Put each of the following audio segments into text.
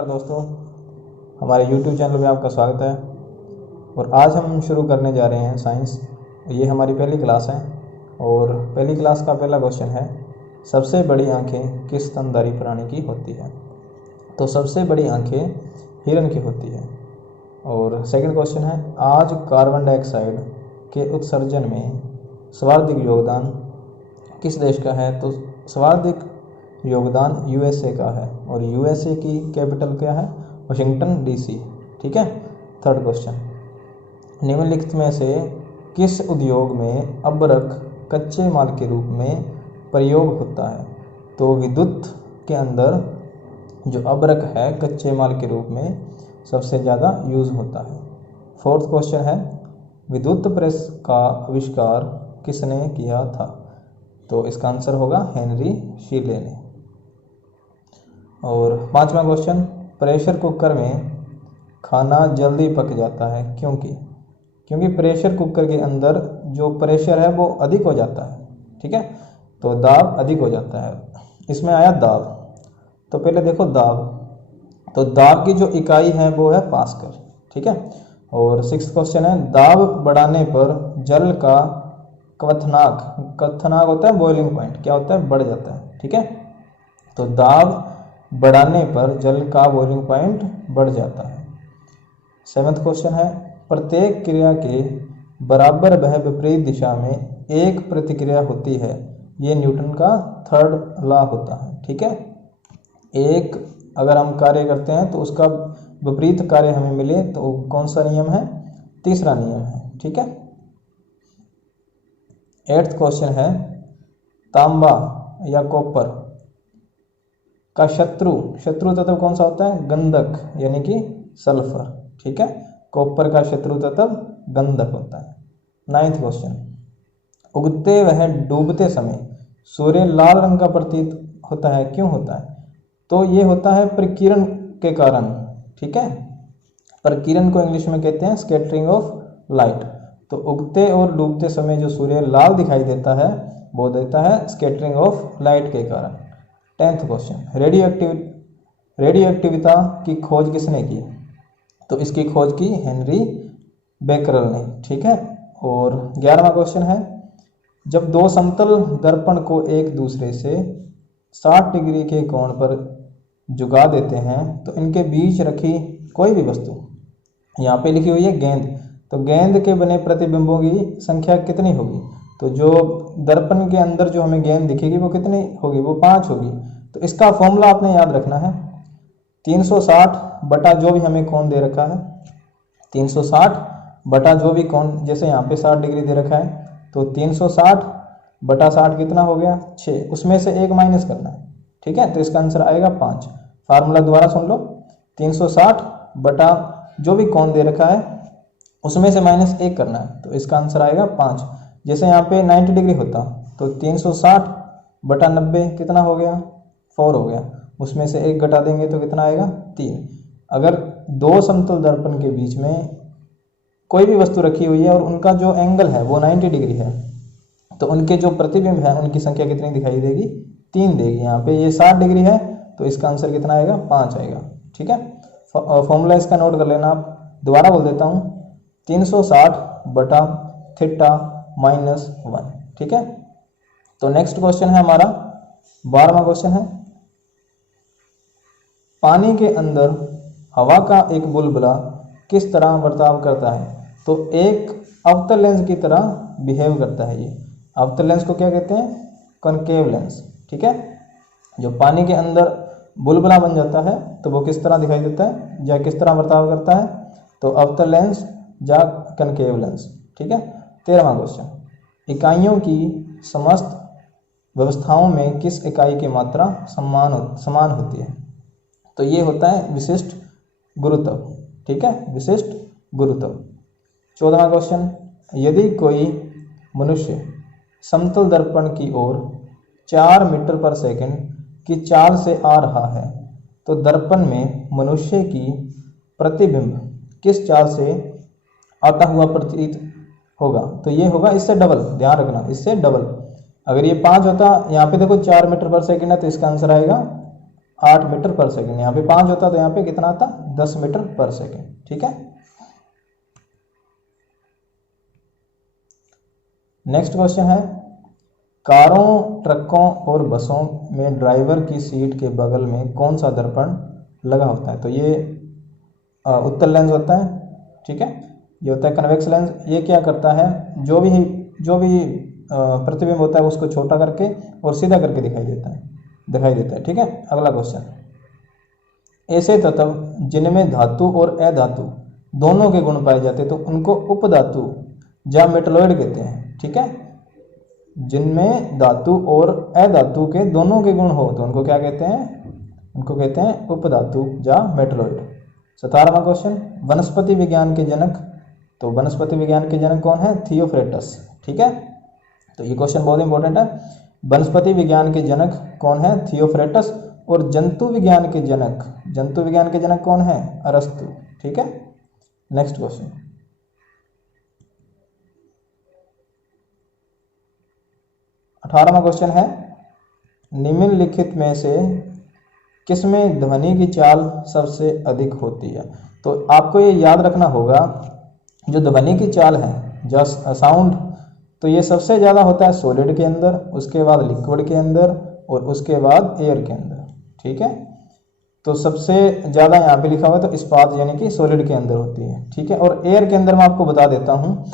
नमस्कार दोस्तों, हमारे YouTube चैनल पे आपका स्वागत है। और आज हम शुरू करने जा रहे हैं साइंस। ये हमारी पहली क्लास है और पहली क्लास का पहला क्वेश्चन है, सबसे बड़ी आंखें किस स्तनधारी प्राणी की होती है? तो सबसे बड़ी आंखें हिरन की होती है। और सेकंड क्वेश्चन है, आज कार्बन डाइऑक्साइड के उत्सर्जन में सर्वाधिक योगदान किस देश का है? तो सर्वाधिक योगदान यूएसए का है और यूएसए की कैपिटल क्या है? Washington DC. ठीक है। थर्ड क्वेश्चन, निम्नलिखित में से किस उद्योग में अब्रक कच्चे माल के रूप में प्रयोग होता है? तो विद्युत के अंदर जो अब्रक है कच्चे माल के रूप में सबसे ज़्यादा यूज़ होता है। फोर्थ क्वेश्चन है, विद्युत प्रेस का आविष्कार किसने किया था? तो इसका आंसर होगा हेनरी शीले ने। और पांचवा क्वेश्चन, प्रेशर कुकर में खाना जल्दी पक जाता है क्योंकि प्रेशर कुकर के अंदर जो प्रेशर है वो अधिक हो जाता है। ठीक है, तो दाब अधिक हो जाता है। इसमें आया दाब, तो पहले देखो दाब, तो दाब की जो इकाई है वो है पास्कल। ठीक है। और सिक्स्थ क्वेश्चन है, दाब बढ़ाने पर जल का क्वथनांक होता है बॉइलिंग पॉइंट, क्या होता है? बढ़ जाता है। ठीक है, तो दाब बढ़ाने पर जल का बॉइलिंग पॉइंट बढ़ जाता है। सेवंथ क्वेश्चन है, प्रत्येक क्रिया के बराबर वह विपरीत दिशा में एक प्रतिक्रिया होती है, ये न्यूटन का थर्ड लॉ होता है। ठीक है, एक अगर हम कार्य करते हैं तो उसका विपरीत कार्य हमें मिले तो कौन सा नियम है? तीसरा नियम है। ठीक है। एट्थ क्वेश्चन है, तांबा या कॉपर का शत्रु तत्व कौन सा होता है? गंधक यानी कि सल्फर। ठीक है, कॉपर का शत्रु तत्व गंधक होता है। नाइन्थ क्वेश्चन, उगते वह डूबते समय सूर्य लाल रंग का प्रतीत होता है, क्यों होता है? तो ये होता है प्रकीर्णन के कारण। ठीक है, प्रकीर्णन को इंग्लिश में कहते हैं स्कैटरिंग ऑफ लाइट। तो उगते और डूबते समय जो सूर्य लाल दिखाई देता है वो देता है स्कैटरिंग ऑफ लाइट के कारण। टेंथ क्वेश्चन, रेडियोएक्टिविता की खोज किसने की? तो इसकी खोज की हेनरी बेकरल ने। ठीक है। और 11वां क्वेश्चन है, जब दो समतल दर्पण को एक दूसरे से 60 डिग्री के कोण पर झुका देते हैं तो इनके बीच रखी कोई भी वस्तु, यहाँ पे लिखी हुई है गेंद, तो गेंद के बने प्रतिबिंबों की संख्या कितनी होगी? तो जो दर्पण के अंदर जो हमें गेंद दिखेगी वो कितनी होगी? वो 5 होगी। तो इसका फॉर्मूला आपने याद रखना है, 360 बटा जो भी हमें कोण दे रखा है, 360 बटा जो भी कोण, जैसे यहाँ पे 60 डिग्री दे रखा है तो 360 बटा 60 कितना हो गया? 6, उसमें से 1 माइनस करना है। ठीक है, तो इसका आंसर आएगा 5। फार्मूला दोबारा सुन लो, 360 बटा जो भी कोण दे रखा है उसमें से -1 करना है, तो इसका आंसर आएगा 5। जैसे यहाँ पे 90 डिग्री होता तो 360 बटा 90 कितना हो गया? 4 हो गया, उसमें से 1 घटा देंगे तो कितना आएगा? 3। अगर दो समतल दर्पण के बीच में कोई भी वस्तु रखी हुई है और उनका जो एंगल है वो 90 डिग्री है तो उनके जो प्रतिबिंब है उनकी संख्या कितनी दिखाई देगी? 3 देगी। यहाँ पे ये 60 डिग्री है तो इसका आंसर कितना आएगा? 5 आएगा। ठीक है, फॉर्मूला इसका नोट कर लेना आप, दोबारा बोल देता हूँ, 360 बटा थीटा -1। ठीक है, तो नेक्स्ट क्वेश्चन है हमारा 12वां क्वेश्चन है, पानी के अंदर हवा का एक बुलबुला किस तरह बर्ताव करता है? तो एक अवतल लेंस की तरह बिहेव करता है। ये अवतल लेंस को क्या कहते हैं? Concave lens. ठीक है, जो पानी के अंदर बुलबुला बन जाता है तो वो किस तरह दिखाई देता है या किस तरह बर्ताव करता है? तो अवतल लेंस या कॉनकेव लेंस। ठीक है। 13वां क्वेश्चन, इकाइयों की समस्त व्यवस्थाओं में किस इकाई की मात्रा समान होती है? तो ये होता है विशिष्ट गुरुत्व। ठीक है, विशिष्ट गुरुत्व। 14वां क्वेश्चन, यदि कोई मनुष्य समतल दर्पण की ओर 4 मीटर पर सेकंड की चाल से आ रहा है तो दर्पण में मनुष्य की प्रतिबिंब किस चाल से आता हुआ प्रतीत होगा? तो ये होगा इससे डबल, ध्यान रखना, इससे डबल। अगर ये 5 होता, यहाँ पे देखो 4 मीटर पर सेकंड है तो इसका आंसर आएगा 8 मीटर पर सेकेंड। यहाँ पे 5 होता तो यहाँ पे कितना आता, 10 मीटर पर सेकेंड। ठीक है, नेक्स्ट क्वेश्चन है, कारों, ट्रकों और बसों में ड्राइवर की सीट के बगल में कौन सा दर्पण लगा होता है? तो ये उत्तल लेंस होता है। ठीक है, ये होता है कन्वेक्स लेंस। ये क्या करता है, जो भी प्रतिबिंब होता है उसको छोटा करके और सीधा करके दिखाई देता है। ठीक है, अगला क्वेश्चन, ऐसे तत्व जिनमें धातु और अधातु दोनों के गुण पाए जाते हैं तो उनको उपधातु या मेटलॉइड कहते हैं। ठीक है, जिनमें धातु और अधातु के दोनों के गुण हो तो उनको क्या कहते हैं, उनको कहते हैं उपधातु या मेटलॉइड। 17वां क्वेश्चन, वनस्पति विज्ञान के जनक, तो वनस्पति विज्ञान के जनक कौन है, थियोफ्रेटस। ठीक है, तो ये क्वेश्चन बहुत इंपॉर्टेंट है। वनस्पति विज्ञान के जनक कौन है, थियोफ्रेटस। और जंतु विज्ञान के जनक कौन है, अरस्तु। ठीक है, नेक्स्ट क्वेश्चन, 18वां क्वेश्चन है, निम्नलिखित में से किसमें ध्वनि की चाल सबसे अधिक होती है? तो आपको ये याद रखना होगा, जो ध्वनि की चाल है, जस्ट साउंड, तो ये सबसे ज़्यादा होता है सॉलिड के अंदर, उसके बाद लिक्विड के अंदर और उसके बाद एयर के अंदर। ठीक है, तो सबसे ज़्यादा यहाँ पे लिखा हुआ है तो इस्पात यानी कि सॉलिड के अंदर होती है। ठीक है, और एयर के अंदर मैं आपको बता देता हूँ,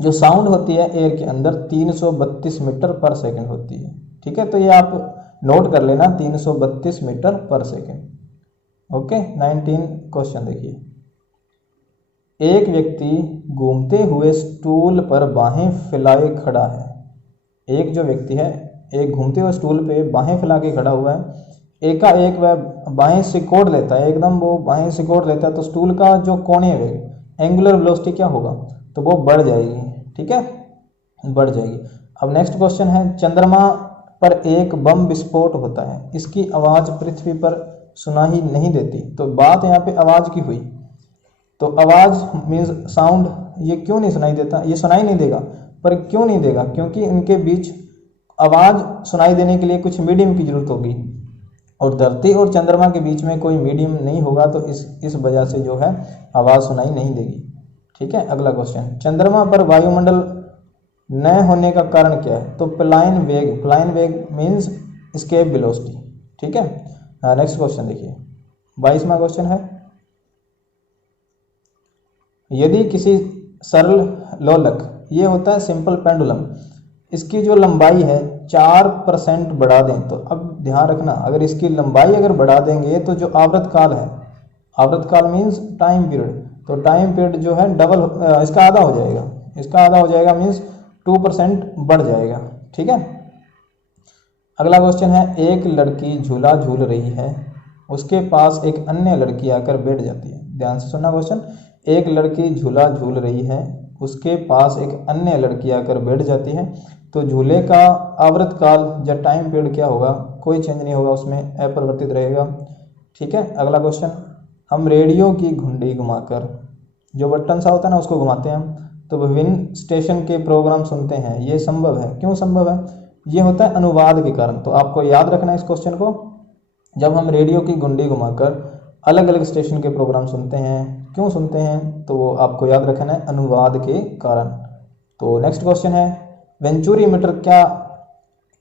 जो साउंड होती है एयर के अंदर 332 मीटर पर सेकंड होती है। ठीक है, तो ये आप नोट कर लेना, 332 मीटर पर सेकंड। ओके, 19 क्वेश्चन देखिए, एक व्यक्ति घूमते हुए स्टूल पर बाहें फैलाए खड़ा है। एक जो व्यक्ति है, एक घूमते हुए स्टूल पे बाहें फैला के खड़ा हुआ है, एकाएक वह बाहें सिकोड़ लेता है, एकदम वो बाहें सिकोड़ लेता है, तो स्टूल का जो कोणीय वेग, एंगुलर वेलोसिटी क्या होगा, तो वो बढ़ जाएगी। ठीक है, बढ़ जाएगी। अब नेक्स्ट क्वेश्चन है, चंद्रमा पर एक बम विस्फोट होता है, इसकी आवाज़ पृथ्वी पर सुनाई नहीं देती। तो बात यहाँ पे आवाज़ की हुई, तो आवाज़ मीन्स साउंड, ये क्यों नहीं सुनाई देता, ये सुनाई नहीं देगा। पर क्यों नहीं देगा, क्योंकि इनके बीच आवाज़ सुनाई देने के लिए कुछ मीडियम की जरूरत होगी, और धरती और चंद्रमा के बीच में कोई मीडियम नहीं होगा, तो इस वजह से जो है आवाज़ सुनाई नहीं देगी। ठीक है, अगला क्वेश्चन, चंद्रमा पर वायुमंडल न होने का कारण क्या है? तो प्लाइन वेग मीन्स एस्केप वेलोसिटी। ठीक है, नेक्स्ट क्वेश्चन देखिए, 22वां क्वेश्चन है, यदि किसी सरल लोलक, ये होता है सिंपल पेंडुलम, इसकी जो लंबाई है 4% बढ़ा दें, तो अब ध्यान रखना, अगर इसकी लंबाई अगर बढ़ा देंगे तो जो आवर्तकाल है, आवर्तकाल मीन्स टाइम पीरियड, तो टाइम पीरियड जो है डबल, इसका आधा हो जाएगा, मीन्स 2% बढ़ जाएगा। ठीक है, अगला क्वेश्चन है, एक लड़की झूला झूल रही है, उसके पास एक अन्य लड़की आकर बैठ जाती है। ध्यान से सुनना क्वेश्चन, एक लड़की झूला झूल रही है, उसके पास एक अन्य लड़की आकर बैठ जाती है, तो झूले का आवर्तकाल या टाइम पीरियड क्या होगा, कोई चेंज नहीं होगा, उसमें अपरिवर्तित रहेगा। ठीक है, अगला क्वेश्चन, हम रेडियो की घुंडी घुमाकर, जो बटन सा होता है ना उसको घुमाते हैं हम, तो विभिन्न स्टेशन के प्रोग्राम सुनते हैं, ये संभव है। क्यों संभव है? ये होता है अनुवाद के कारण। तो आपको याद रखना है इस क्वेश्चन को, जब हम रेडियो की घुंडी घुमाकर अलग अलग स्टेशन के प्रोग्राम सुनते हैं, क्यों सुनते हैं, तो वो आपको याद रखना है अनुवाद के कारण। तो नेक्स्ट क्वेश्चन है, वेंचुरी मीटर क्या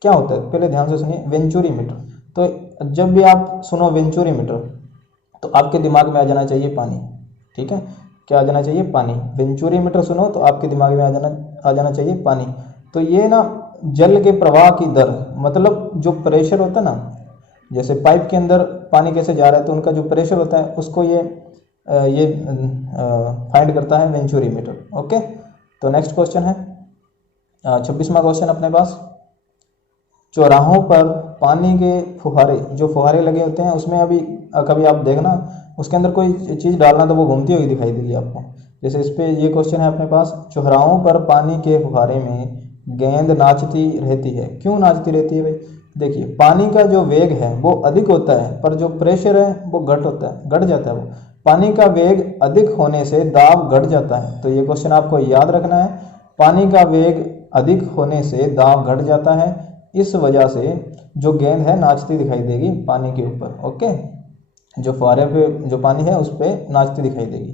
होता है? पहले ध्यान से सुनिए, वेंचुरी मीटर। तो जब भी आप सुनो वेंचुरी मीटर तो आपके दिमाग में आ जाना चाहिए पानी। ठीक है, क्या आ जाना चाहिए? पानी। वेंचुरी मीटर सुनो तो आपके दिमाग में आ जाना चाहिए पानी। तो ये ना जल के प्रवाह की दर, मतलब जो प्रेशर होता है ना, जैसे पाइप के अंदर पानी कैसे जा रहा है तो उनका जो प्रेशर होता है उसको ये फाइंड करता है वेंचुरी मीटर। ओके, तो नेक्स्ट क्वेश्चन है 26वां क्वेश्चन अपने पास, चौराहों पर पानी के फुहारे, जो फुहारे लगे होते हैं उसमें अभी कभी आप देखना उसके अंदर कोई चीज़ डालना तो वो घूमती हुई दिखाई देगी आपको। जैसे इस पे ये क्वेश्चन है अपने पास, चौराहों पर पानी के फुहारे में गेंद नाचती रहती है, क्यों नाचती रहती है भाई? देखिए, पानी का जो वेग है वो अधिक होता है पर जो प्रेशर है वो घट जाता है। वो पानी का वेग अधिक होने से दाब घट जाता है। तो ये क्वेश्चन आपको याद रखना है, पानी का वेग अधिक होने से दाब घट जाता है, इस वजह से जो गेंद है नाचती दिखाई देगी पानी के ऊपर। ओके, जो फुहारे पे जो पानी है उस पर नाचती दिखाई देगी।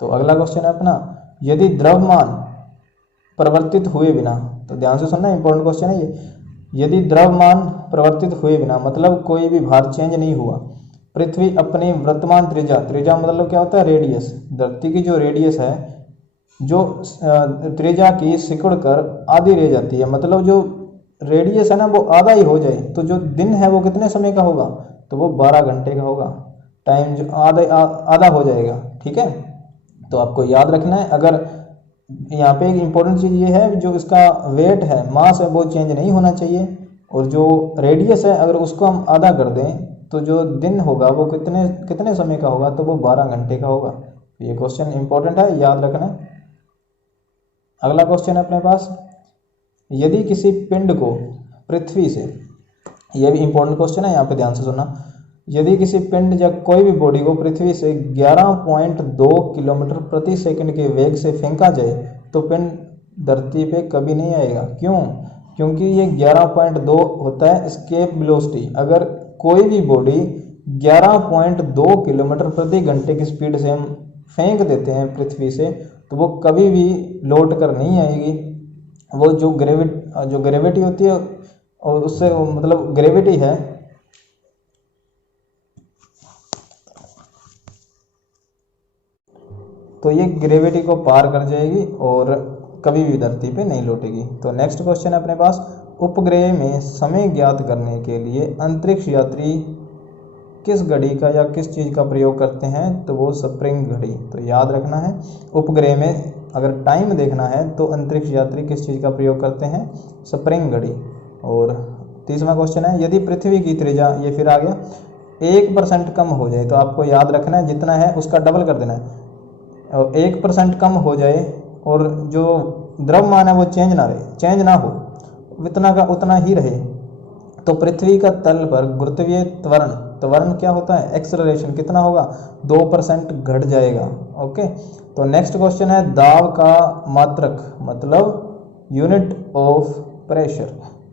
तो अगला क्वेश्चन है अपना, यदि द्रव्यमान परिवर्तित हुए बिना, तो ध्यान से सुनना, इंपॉर्टेंट क्वेश्चन है ये। यदि द्रव्यमान परिवर्तित हुए बिना मतलब कोई भी भार चेंज नहीं हुआ, पृथ्वी अपनी वर्तमान त्रिज्या, त्रिज्या मतलब क्या होता है, रेडियस, धरती की जो रेडियस है जो त्रिज्या की सिकुड़ कर आधी रह जाती है, मतलब जो रेडियस है ना वो आधा ही हो जाए, तो जो दिन है वो कितने समय का होगा, तो वो 12 घंटे का होगा, टाइम जो आधा हो जाएगा। ठीक है, तो आपको याद रखना है। अगर यहाँ पे एक इम्पोर्टेंट चीज़ ये है, जो इसका वेट है, मास है, वो चेंज नहीं होना चाहिए, और जो रेडियस है अगर उसको हम आधा कर दें तो जो दिन होगा वो कितने समय का होगा, तो वो 12 घंटे का होगा। ये क्वेश्चन इंपॉर्टेंट है, याद रखना। अगला क्वेश्चन है अपने पास, यदि किसी पिंड को पृथ्वी से, यह भी इंपॉर्टेंट क्वेश्चन है, यहाँ पे ध्यान से सुनना, यदि किसी पिंड या कोई भी बॉडी को पृथ्वी से 11.2 किलोमीटर प्रति सेकंड के वेग से फेंका जाए तो पिंड धरती पे कभी नहीं आएगा। क्यों? क्योंकि ये 11.2 होता है एस्केप वेलोसिटी। अगर कोई भी बॉडी 11.2 किलोमीटर प्रति घंटे की स्पीड से हम फेंक देते हैं पृथ्वी से, तो वो कभी भी लौट कर नहीं आएगी। वो जो ग्रेविटी होती है, और उससे मतलब ग्रेविटी है, तो ये ग्रेविटी को पार कर जाएगी और कभी भी धरती पे नहीं लौटेगी। तो नेक्स्ट क्वेश्चन है अपने पास, उपग्रह में समय ज्ञात करने के लिए अंतरिक्ष यात्री किस घड़ी का या किस चीज़ का प्रयोग करते हैं, तो वो स्प्रिंग घड़ी। तो याद रखना है, उपग्रह में अगर टाइम देखना है तो अंतरिक्ष यात्री किस चीज़ का प्रयोग करते हैं, स्प्रिंग घड़ी। और तीसरा क्वेश्चन है, यदि पृथ्वी की त्रिज्या, ये फिर आ गया, 1% कम हो जाए, तो आपको याद रखना है जितना है उसका डबल कर देना है। 1% कम हो जाए और जो द्रव्यमान है वो चेंज ना हो, इतना का उतना ही रहे, तो पृथ्वी का तल पर गुरुत्वीय त्वरण क्या होता है, एक्सेलरेशन कितना होगा, 2% घट जाएगा। ओके, तो नेक्स्ट क्वेश्चन है, दाब का मात्रक मतलब यूनिट ऑफ प्रेशर।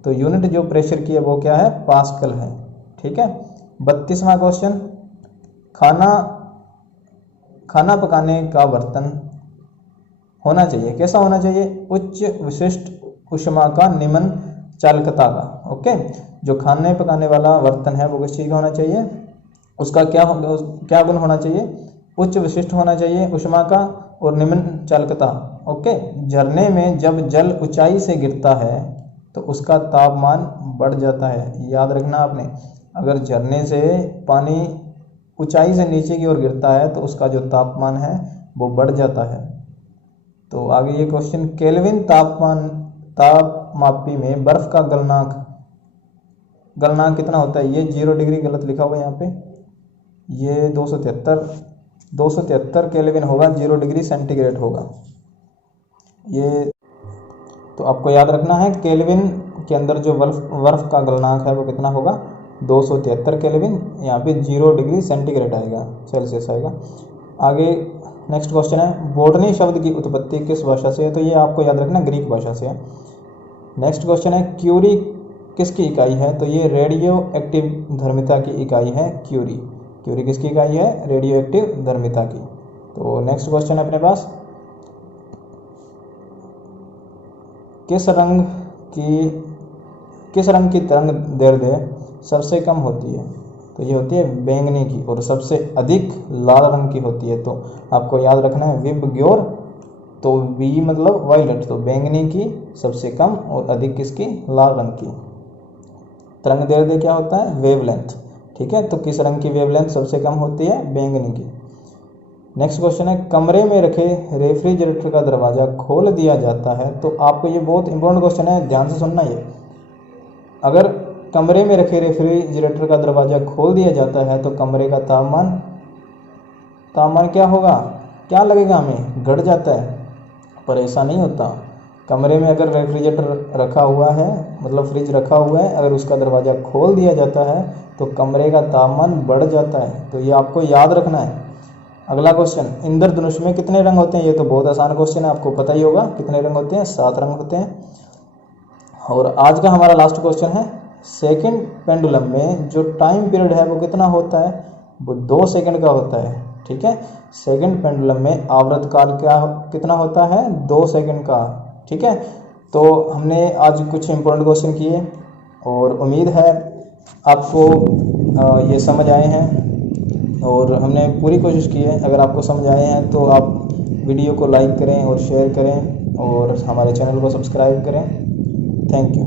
तो यूनिट जो प्रेशर की है वो क्या है, पास्कल है। ठीक है, 32वां क्वेश्चन, खाना पकाने का बर्तन होना चाहिए, कैसा होना चाहिए, उच्च विशिष्ट ऊष्मा का, निम्न चालकता का। ओके, जो खाने पकाने वाला बर्तन है वो किस चीज़ का होना चाहिए, उसका क्या गुण होना चाहिए, उच्च विशिष्ट होना चाहिए ऊष्मा का और निम्न चालकता। ओके, झरने में जब जल ऊंचाई से गिरता है तो उसका तापमान बढ़ जाता है। याद रखना आपने, अगर झरने से पानी ऊंचाई से नीचे की ओर गिरता है तो उसका जो तापमान है वो बढ़ जाता है। तो आगे ये क्वेश्चन, केल्विन तापमापी में बर्फ का गलनांक कितना होता है, ये 0 डिग्री गलत लिखा हुआ है यहाँ पे, ये 273 केल्विन होगा, 0 डिग्री सेंटीग्रेड होगा ये। तो आपको याद रखना है, केल्विन के अंदर जो बर्फ का गलनांक है वो कितना होगा, 273 केल्विन, यहाँ पे 0 डिग्री सेंटीग्रेड आएगा, सेल्सियस आएगा। आगे नेक्स्ट क्वेश्चन है, बोटनी शब्द की उत्पत्ति किस भाषा से है, तो ये आपको याद रखना ग्रीक भाषा से है। नेक्स्ट क्वेश्चन है, क्यूरी किसकी इकाई है, तो ये रेडियो एक्टिव धर्मिता की इकाई है क्यूरी किसकी इकाई है, रेडियो एक्टिव धर्मिता की। तो नेक्स्ट क्वेश्चन है अपने पास, किस रंग की तरंग दैर्ध्य सबसे कम होती है, तो ये होती है बैंगनी की, और सबसे अधिक लाल रंग की होती है। तो आपको याद रखना है विबग्योर, तो बी मतलब वायलेट, तो बैंगनी की सबसे कम और अधिक किसकी, लाल रंग की। तरंग दैर्ध्य क्या होता है, वेवलेंथ। ठीक है, तो किस रंग की वेवलेंथ सबसे कम होती है, बैंगनी की। नेक्स्ट क्वेश्चन है, कमरे में रखे रेफ्रिजरेटर का दरवाजा खोल दिया जाता है, तो आपको ये बहुत इंपॉर्टेंट क्वेश्चन है, ध्यान से सुनना। ये अगर कमरे में रखे रेफ्रिजरेटर का दरवाजा खोल दिया जाता है तो कमरे का तापमान क्या होगा, क्या लगेगा हमें, घट जाता है, पर ऐसा नहीं होता। कमरे में अगर रेफ्रिजरेटर रखा हुआ है, मतलब फ्रिज रखा हुआ है, अगर उसका दरवाज़ा खोल दिया जाता है तो कमरे का तापमान बढ़ जाता है। तो ये आपको याद रखना है। अगला क्वेश्चन, इंद्रधनुष में कितने रंग होते हैं, ये तो बहुत आसान क्वेश्चन है, आपको पता ही होगा कितने रंग होते हैं, 7 रंग होते हैं। और आज का हमारा लास्ट क्वेश्चन है, सेकंड पेंडुलम में जो टाइम पीरियड है वो कितना होता है, वो 2 सेकंड का होता है। ठीक है, सेकंड पेंडुलम में आवर्त काल कितना होता है, 2 सेकंड का। ठीक है, तो हमने आज कुछ इंपॉर्टेंट क्वेश्चन किए और उम्मीद है आपको ये समझ आए हैं और हमने पूरी कोशिश की है। अगर आपको समझ आए हैं तो आप वीडियो को लाइक करें और शेयर करें और हमारे चैनल को सब्सक्राइब करें। Thank you.